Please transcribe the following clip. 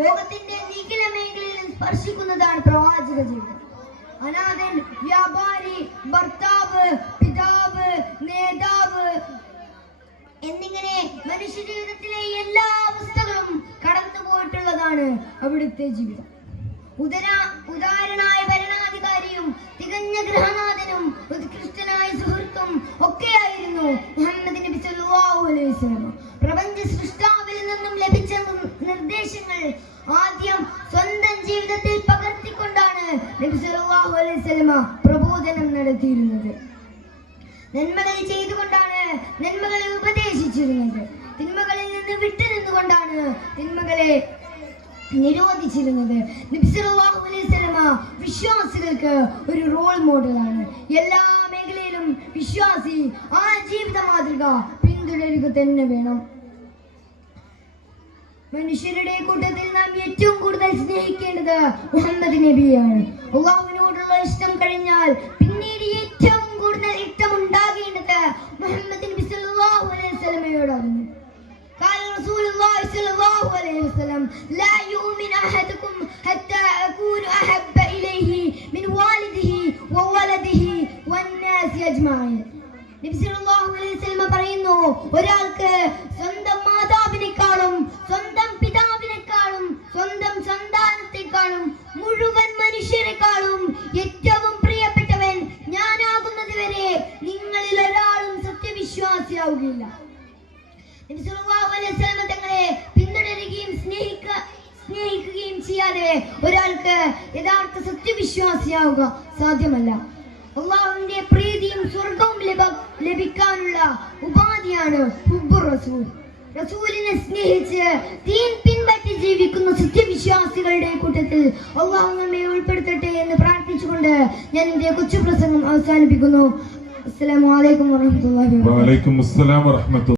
ലോകത്തിന്റെ നീക്കില മേഖലയിൽ സ്പർശിക്കുന്നതാണ് പ്രവാചക ജീവിതം. അനാഥൻ, വ്യാപാരി, ഭർത്താവ്, പിതാവ്, നേതാവ് എന്നിങ്ങനെ മനുഷ്യ ജീവിതത്തിലെ എല്ലാ അവസ്ഥകളും കടന്നുപോയിട്ടുള്ളതാണ് അവിടുത്തെ ജീവിതം. ഉദാരനായ ഭരണാധികാരിയും തികഞ്ഞ ഗൃഹനാഥനും ഉത്കൃഷ്ടനായ സുഹൃത്തും ഒക്കെയായിരുന്നു മുഹമ്മദ് നബി സല്ലല്ലാഹു അലൈഹി വസല്ലം. പ്രപഞ്ച സൃഷ്ടാവിൽ നിന്നും ലഭിച്ച നിർദ്ദേശങ്ങൾ ആദ്യം സ്വന്തം ജീവിതത്തിൽ പകർത്തിക്കൊണ്ടാണ് നബി സല്ലല്ലാഹു അലൈഹി വസല്ലം പ്രബോധനം നടത്തിയിരുന്നത്. നന്മകൾ ചെയ്തുകൊണ്ടാണ് നന്മകളെ ഉപദേശിച്ചിരുന്നത്. തിന്മകളിൽ നിന്ന് വിട്ടുനിന്നുകൊണ്ടാണ് തിന്മകളെ നിരോധിച്ചിരുന്നത്. നബി സല്ലല്ലാഹു അലൈഹി വസല്ലം വിശ്വാസികൾക്ക് ഒരു റോൾ മോഡലാണ്. എല്ലാ മേഖലയിലും വിശ്വാസി ആ ജീവിത മാതൃക പിന്തുടരുക തന്നെ വേണം. മനുഷ്യരുടെ കൂട്ടത്തിൽ നാം ഏറ്റവും കൂടുതൽ സ്നേഹിക്കേണ്ടത് മുഹമ്മദ് നബിയാണ്. അല്ലാഹുവിനോടുള്ള ഇഷ്ടം കഴിഞ്ഞാൽ പിന്നീട് ഏറ്റവും കൂടുതൽ ഇഷ്ടമുണ്ടാകേണ്ടത് മുഹമ്മദ് നബി സല്ലല്ലാഹു അലൈഹി വസല്ലമയോടാണ്. قال رسول الله صلى الله عليه وسلم لا يؤمن أحدكم حتى أكون أحب إليه من والده وولده والناس أجمعين. നബി സല്ലല്ലാഹു അലൈഹി വസല്ലം പറയുന്നു, ഒരാൾക്ക് സ്വന്തം മാതാവിനേക്കാളും സ്വന്തം പിതാവിനേക്കാളും സ്വന്തം സന്താനത്തെക്കാളും മുഴുവൻ മനുഷ്യരെക്കാളും ഏറ്റവും പ്രിയപ്പെട്ടവൻ ഞാനാകുന്നത് വരെ നിങ്ങളിൽ ഒരാളും സത്യവിശ്വാസിയാവുകയില്ല. നബി സല്ലല്ലാഹു അലൈഹി വസല്ലം തങ്ങളെ പിന്തുടരുകയും സ്നേഹിക്കുകയും ചെയ്യാതെ ഒരാൾക്ക് യഥാർത്ഥ സത്യവിശ്വാസിയാവുക സാധ്യമല്ല. അല്ലാഹുവിന്റെ പ്രീതിയും സ്വർഗവും ലഭിക്കാനുള്ള ഉപാധിയാണ് ഹുബ്ബുർ റസൂൽ. റസൂലിനെ സ്നേഹിച്ച് ദീൻ പിൻപറ്റി ജീവിക്കുന്ന സത്യവിശ്വാസികളുടെ കൂട്ടത്തിൽ അല്ലാഹു നമ്മെ ഉൾപ്പെടുത്തട്ടെ എന്ന് പ്രാർത്ഥിച്ചുകൊണ്ട് ഞാൻ എന്റെ കൊച്ചു പ്രസംഗം അവസാനിപ്പിക്കുന്നു. അസ്സലാമു അലൈക്കും വറഹ്മത്തുള്ളാഹി വബറകാതുഹു.